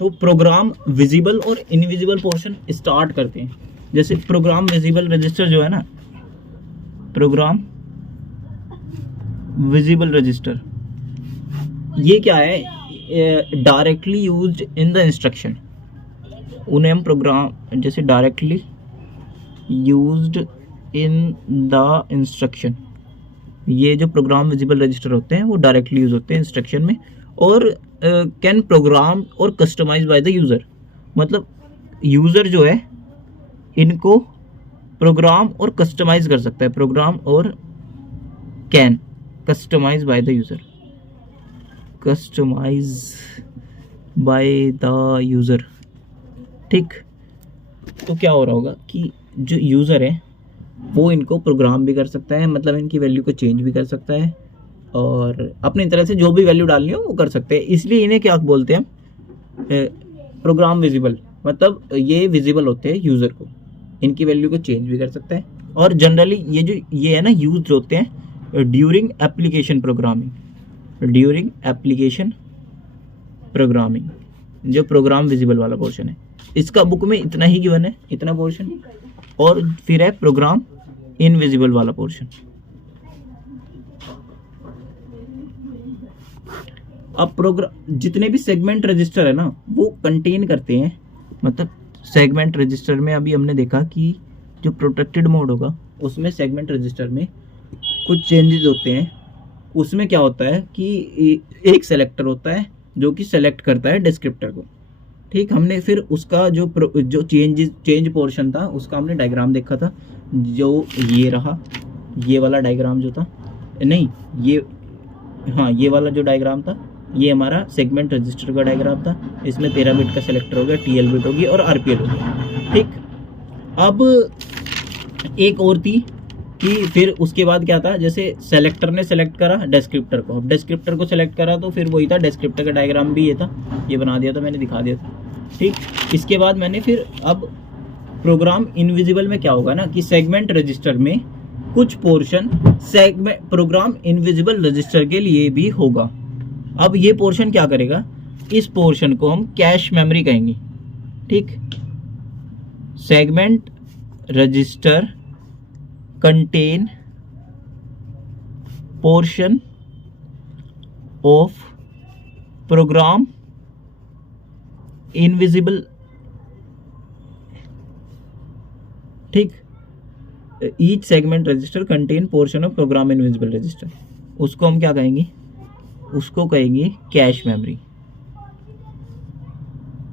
तो programme visible और invisible portion start करते हैं। जैसे प्रोग्राम विजिबल रजिस्टर जो है ना, प्रोग्राम विजिबल रजिस्टर, ये क्या है, directly used in the instruction. उन्हें हम प्रोग्राम जैसे directly used in the instruction, ये जो प्रोग्राम विजिबल रजिस्टर होते हैं वो डायरेक्टली यूज होते हैं इंस्ट्रक्शन में। और कैन प्रोग्राम और कस्टमाइज बाय द यूज़र, मतलब यूज़र जो है इनको प्रोग्राम और कस्टमाइज कर सकता है। प्रोग्राम और can customize by the user, customize by the user. ठीक, तो क्या हो रहा होगा कि जो यूज़र है वो इनको प्रोग्राम भी कर सकता है, मतलब इनकी वैल्यू को चेंज भी कर सकता है और अपनी तरह से जो भी वैल्यू डालनी हो वो कर सकते हैं। इसलिए इन्हें क्या बोलते हैं, प्रोग्राम विजिबल, मतलब ये विजिबल होते हैं यूज़र को, इनकी वैल्यू को चेंज भी कर सकता है। और जनरली ये है ना यूज होते हैं during application programming, during application programming, जो प्रोग्राम विजिबल वाला पोर्शन है। इसका बुक में इतना ही गिवन है, इतना पोर्शन। और फिर है प्रोग्राम इनविजिबल वाला पोर्शन। अब प्रोग्राम जितने भी सेगमेंट रजिस्टर है ना वो कंटेन करते हैं, मतलब सेगमेंट रजिस्टर में अभी हमने देखा कि जो प्रोटेक्टेड मोड होगा उसमें सेगमेंट रजिस्टर में कुछ चेंजेस होते हैं। उसमें क्या होता है कि एक सेलेक्टर होता है जो कि सेलेक्ट करता है डिस्क्रिप्टर को। ठीक, हमने फिर उसका जो चेंज पोर्शन था उसका हमने डायग्राम देखा था, जो ये रहा, ये वाला डायग्राम जो था, नहीं ये, हाँ ये वाला जो डायग्राम था ये हमारा सेगमेंट रजिस्टर का डायग्राम था। इसमें 13 बिट का सेलेक्टर हो गया, TL बिट होगी और RPL हो गया। ठीक, अब एक और थी कि फिर उसके बाद क्या था, जैसे सेलेक्टर ने सेलेक्ट करा डिस्क्रिप्टर को, अब डिस्क्रिप्टर को सेलेक्ट करा तो फिर वही था, डिस्क्रिप्टर का डायग्राम भी ये था, ये बना दिया था मैंने, दिखा दिया था। ठीक, इसके बाद मैंने फिर अब प्रोग्राम इनविजिबल में क्या होगा ना कि सेगमेंट रजिस्टर में कुछ portion segment program invisible register के लिए भी होगा। अब ये पोर्शन क्या करेगा, इस पोर्शन को हम कैश मेमोरी कहेंगे। ठीक, segment register contain portion of program invisible. ठीक, each segment register contain portion of program invisible register, उसको हम क्या कहेंगे, उसको कहेंगे कैश मेमोरी,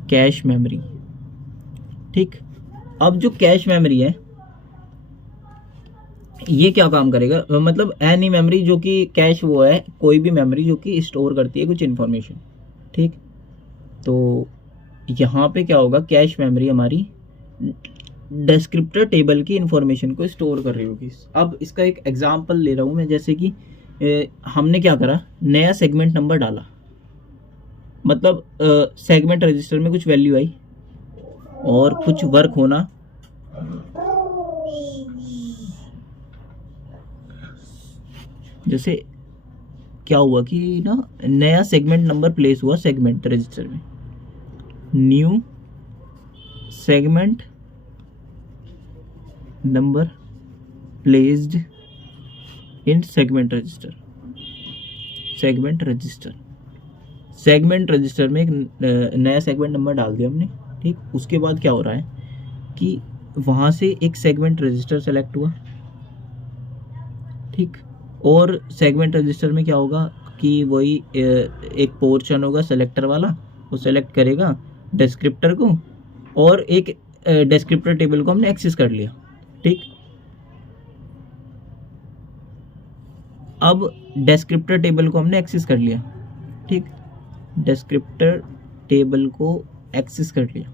कैश मेमोरी। ठीक, अब जो कैश मेमोरी है ये क्या काम करेगा, मतलब एनी मेमोरी जो कि कैश वो है कोई भी मेमोरी जो कि स्टोर करती है कुछ इन्फॉर्मेशन। ठीक, तो यहाँ पे क्या होगा, कैश मेमोरी हमारी डिस्क्रिप्टर टेबल की इंफॉर्मेशन को स्टोर कर रही होगी। अब इसका एक एग्जांपल ले रहा हूँ मैं, जैसे कि हमने क्या करा, नया सेगमेंट नंबर डाला, मतलब सेगमेंट रजिस्टर में कुछ वैल्यू आई और कुछ वर्क होना, जैसे क्या हुआ कि ना नया सेगमेंट नंबर प्लेस हुआ सेगमेंट रजिस्टर में, new segment number placed in segment register, segment register, segment register में एक नया सेगमेंट नंबर डाल दिया हमने। ठीक, उसके बाद क्या हो रहा है कि वहाँ से एक सेगमेंट रजिस्टर सेलेक्ट हुआ। ठीक, और सेगमेंट रजिस्टर में क्या होगा कि वही एक पोर्शन होगा सेलेक्टर वाला, वो सेलेक्ट करेगा डिस्क्रिप्टर को और एक डिस्क्रिप्टर टेबल को हमने एक्सेस कर लिया। ठीक, अब डिस्क्रिप्टर टेबल को हमने एक्सेस कर लिया। ठीक, डिस्क्रिप्टर टेबल को एक्सेस कर लिया।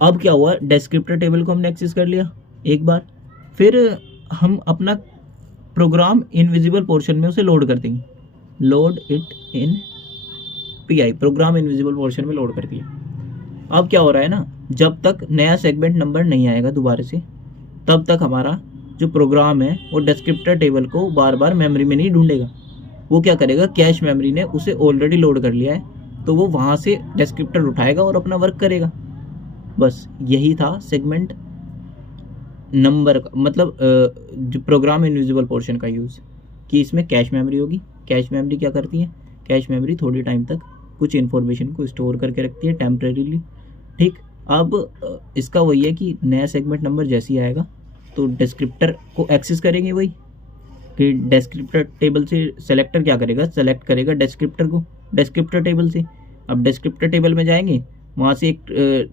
अब क्या हुआ, डिस्क्रिप्टर टेबल को हमने एक्सेस कर लिया एक बार, फिर हम अपना प्रोग्राम इनविजिबल पोर्शन में उसे लोड कर देंगे, load it in PI, program invisible portion में लोड कर दिया। अब क्या हो रहा है ना, जब तक नया सेगमेंट नंबर नहीं आएगा दोबारा से, तब तक हमारा जो प्रोग्राम है वो डिस्क्रिप्टर टेबल को बार बार मेमोरी में नहीं ढूंढेगा, वो क्या करेगा, कैश मेमोरी ने उसे ऑलरेडी लोड कर लिया है, तो वो वहाँ से डिस्क्रिप्टर उठाएगा और अपना वर्क करेगा। बस यही था सेगमेंट नंबर का मतलब जो प्रोग्राम इनविजिबल पोर्शन का यूज़, कि इसमें कैश मेमोरी होगी। कैश मेमोरी क्या करती है? कैश मेमोरी थोड़ी टाइम तक कुछ इन्फॉर्मेशन को स्टोर करके रखती है टेम्परेरीली, ठीक। अब इसका वही है कि नया सेगमेंट नंबर जैसे ही आएगा तो डिस्क्रिप्टर को एक्सेस करेंगे, वही कि डिस्क्रिप्टर टेबल से सेलेक्टर क्या करेगा, सेलेक्ट करेगा डिस्क्रिप्टर को डिस्क्रिप्टर टेबल से। अब डिस्क्रिप्टर टेबल में जाएंगे, वहाँ से एक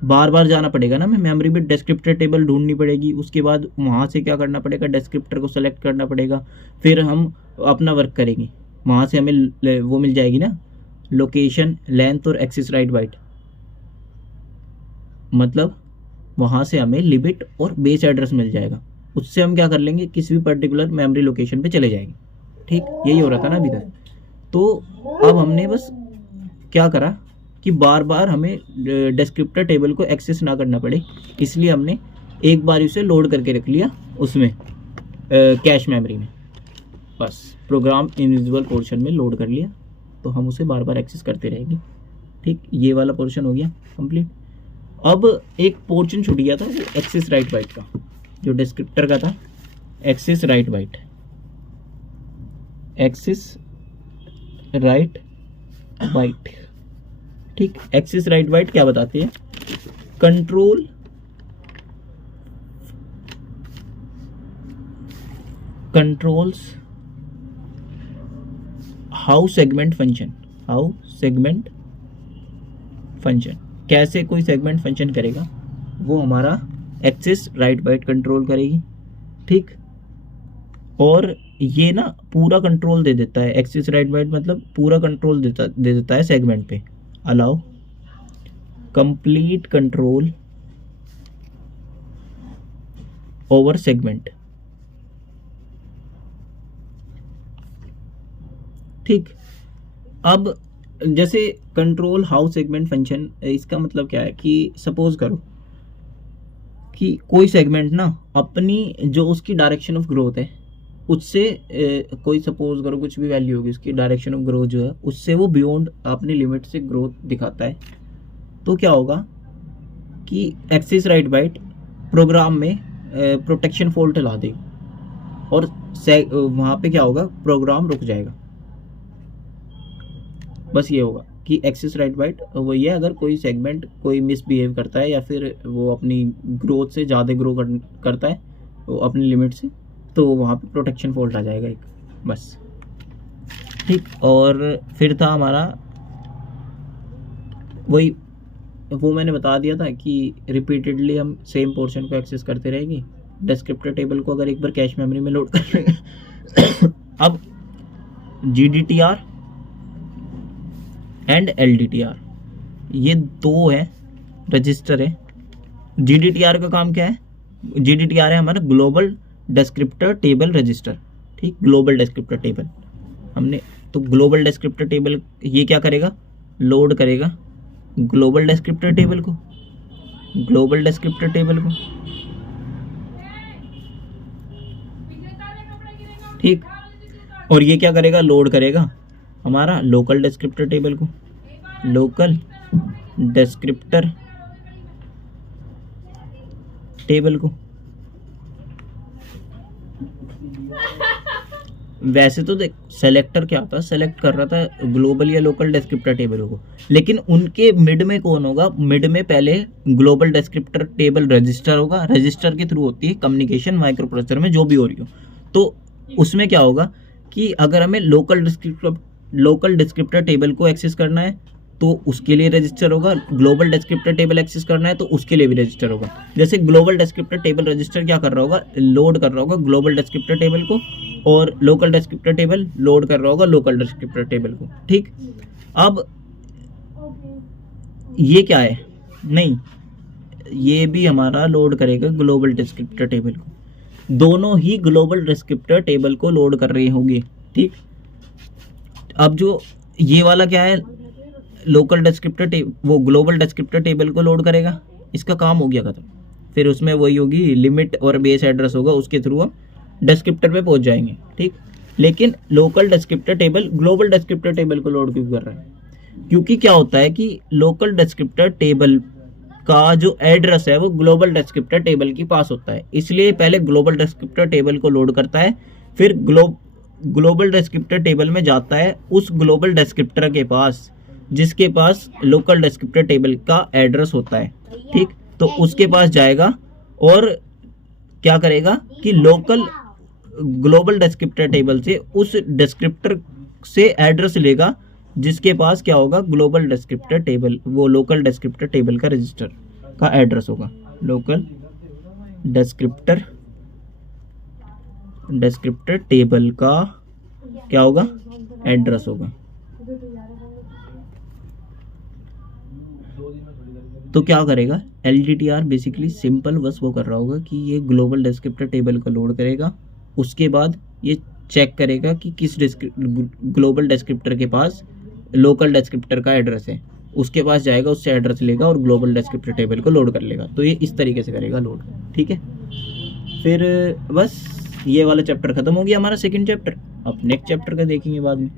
बार बार जाना पड़ेगा ना, मैं मेमोरी में डिस्क्रिप्टर टेबल ढूंढनी पड़ेगी, उसके बाद वहाँ से क्या करना पड़ेगा, डिस्क्रिप्टर को सेलेक्ट करना पड़ेगा, फिर हम अपना वर्क करेंगे। वहाँ से हमें वो मिल जाएगी ना, लोकेशन, लेंथ और एक्सेस राइट बाइट, मतलब वहाँ से हमें लिमिट और बेस एड्रेस मिल जाएगा। उससे हम क्या कर लेंगे, किसी भी पर्टिकुलर मेमोरी लोकेशन पे चले जाएंगे, ठीक। यही हो रहा था ना अभी तक। तो अब हमने बस क्या करा कि बार बार हमें डिस्क्रिप्टर टेबल को एक्सेस ना करना पड़े, इसलिए हमने एक बार उसे लोड करके रख लिया उसमें कैश मेमोरी में। बस प्रोग्राम इनविजिबल पोर्शन में लोड कर लिया, तो हम उसे बार बार एक्सेस करते रहेंगे, ठीक। ये वाला पोर्शन हो गया कंप्लीट। अब एक पोर्शन छूट गया था, वो एक्सेस राइट बाइट का, जो डिस्क्रिप्टर का था, access right byte. Access right byte, ठीक। एक्सेस राइट बाइट क्या बताती है? कंट्रोल्स हाउ सेगमेंट फंक्शन, कैसे कोई सेगमेंट फंक्शन करेगा, वो हमारा एक्सेस राइट बाइट कंट्रोल करेगी, ठीक। और ये ना पूरा कंट्रोल दे देता है, एक्सेस राइट बाइट मतलब पूरा कंट्रोल दे देता है सेगमेंट पे। Allow complete control over segment, ठीक। अब जैसे कंट्रोल हाउ सेगमेंट फंक्शन, इसका मतलब क्या है कि सपोज करो कि कोई सेगमेंट ना अपनी जो उसकी डायरेक्शन ऑफ ग्रोथ है उससे कोई सपोज करो कुछ भी वैल्यू होगी, उसकी डायरेक्शन ऑफ ग्रोथ जो है उससे वो बियॉन्ड अपनी लिमिट से ग्रोथ दिखाता है, तो क्या होगा कि एक्सेस राइट बाइट प्रोग्राम में प्रोटेक्शन फॉल्ट ला देगी और वहाँ पे क्या होगा, प्रोग्राम रुक जाएगा। बस ये होगा कि एक्सेस राइट बाइट वही है, अगर कोई सेगमेंट कोई मिसबिहेव करता है या फिर वो अपनी ग्रोथ से ज़्यादा ग्रो करता है वो अपनी लिमिट से, तो वहाँ पे प्रोटेक्शन फॉल्ट आ जाएगा एक, बस, ठीक। और फिर था हमारा वही, वो मैंने बता दिया था कि रिपीटेडली हम सेम पोर्शन को एक्सेस करते रहेंगे। डिस्क्रिप्टर टेबल को अगर एक बार कैश मेमोरी में लोड कर लेंगे अब GDTR एंड LDTR, ये दो है रजिस्टर है। GDTR का काम क्या है? GDTR है हमारा ग्लोबल डिस्क्रिप्टर टेबल रजिस्टर, ठीक। ग्लोबल डिस्क्रिप्टर टेबल हमने, तो ग्लोबल डिस्क्रिप्टर टेबल ये क्या करेगा, लोड करेगा ग्लोबल डिस्क्रिप्टर टेबल को, ठीक। और ये क्या करेगा, लोड करेगा हमारा लोकल डिस्क्रिप्टर टेबल को, लोकल डिस्क्रिप्टर टेबल को। वैसे तो देख सेलेक्टर क्या होता है, सेलेक्ट कर रहा था ग्लोबल या लोकल डिस्क्रिप्टर टेबल को, लेकिन उनके मिड में कौन होगा, मिड में पहले ग्लोबल डिस्क्रिप्टर टेबल रजिस्टर होगा। रजिस्टर के थ्रू होती है कम्युनिकेशन माइक्रो प्रोसेसर में जो भी हो रही हो, तो उसमें क्या होगा कि अगर हमें लोकल डिस्क्रिप्टर टेबल को एक्सेस करना है तो उसके लिए रजिस्टर होगा, ग्लोबल डिस्क्रिप्टर टेबल एक्सेस करना है तो उसके लिए भी रजिस्टर होगा। जैसे ग्लोबल डिस्क्रिप्टर टेबल रजिस्टर क्या कर रहा होगा, लोड कर रहा होगा ग्लोबल डिस्क्रिप्टर टेबल को, और लोकल डिस्क्रिप्टर टेबल लोड कर रहा होगा लोकल डिस्क्रिप्टर टेबल को, ठीक। अब ये क्या है, नहीं ये भी हमारा लोड करेगा ग्लोबल डिस्क्रिप्टर टेबल को, दोनों ही ग्लोबल डिस्क्रिप्टर टेबल को लोड कर रहे होंगे, ठीक। अब जो ये वाला क्या है, लोकल डिस्क्रिप्टर वो ग्लोबल डिस्क्रिप्टर टेबल को लोड करेगा, इसका काम हो गया खत्म। फिर उसमें वही होगी लिमिट और बेस एड्रेस होगा, उसके थ्रू हम डिस्क्रिप्टर पे पहुंच जाएंगे, ठीक। लेकिन local descriptor table global descriptor table को लोड क्यों कर रहा है, क्योंकि क्या होता है कि लोकल डिस्क्रिप्टर टेबल का जो एड्रेस है वो ग्लोबल डिस्क्रिप्टर टेबल के पास होता है, इसलिए पहले ग्लोबल डिस्क्रिप्टर टेबल को लोड करता है, फिर ग्लोबल डिस्क्रिप्टर टेबल में जाता है उस ग्लोबल डिस्क्रिप्टर के पास जिसके पास लोकल डिस्क्रिप्टर टेबल का एड्रेस होता है। ठीक, तो उसके पास जाएगा और क्या करेगा कि लोकल ग्लोबल डिस्क्रिप्टर टेबल से उस डिस्क्रिप्टर से एड्रेस लेगा जिसके पास क्या होगा, ग्लोबल डिस्क्रिप्टर टेबल, वो लोकल डिस्क्रिप्टर टेबल का रजिस्टर का एड्रेस होगा, लोकल डिस्क्रिप्टर टेबल का क्या होगा, एड्रेस होगा। तो क्या करेगा LDTR बेसिकली सिंपल बस वो कर रहा होगा कि ये ग्लोबल डिस्क्रिप्टर टेबल का लोड करेगा, उसके बाद ये चेक करेगा कि किस ग्लोबल डिस्क्रिप्टर के पास लोकल डिस्क्रिप्टर का एड्रेस है, उसके पास जाएगा, उससे एड्रेस लेगा और ग्लोबल डिस्क्रिप्टर टेबल को लोड कर लेगा। तो ये इस तरीके से करेगा लोड। ठीक है, फिर बस ये वाला चैप्टर खत्म हो गया हमारा सेकंड चैप्टर। अब नेक्स्ट चैप्टर का देखेंगे बाद में।